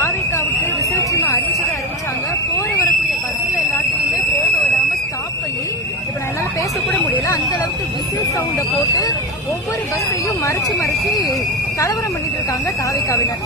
தாவேக்காவுக்கு விசேஷமா அறிவிச்சாங்க. போற வரக்கூடிய பஸ்ல எல்லாத்தையுமே போக விடாம ஸ்டாப் பண்ணி இப்ப நான் என்னால பேசக்கூட முடியல. அந்த அளவுக்கு விசில் சவுண்ட போட்டு ஒவ்வொரு பஸ்ஸையும் மறைச்சு கலவரம் பண்ணிட்டு இருக்காங்க தாவேக்காவினர்.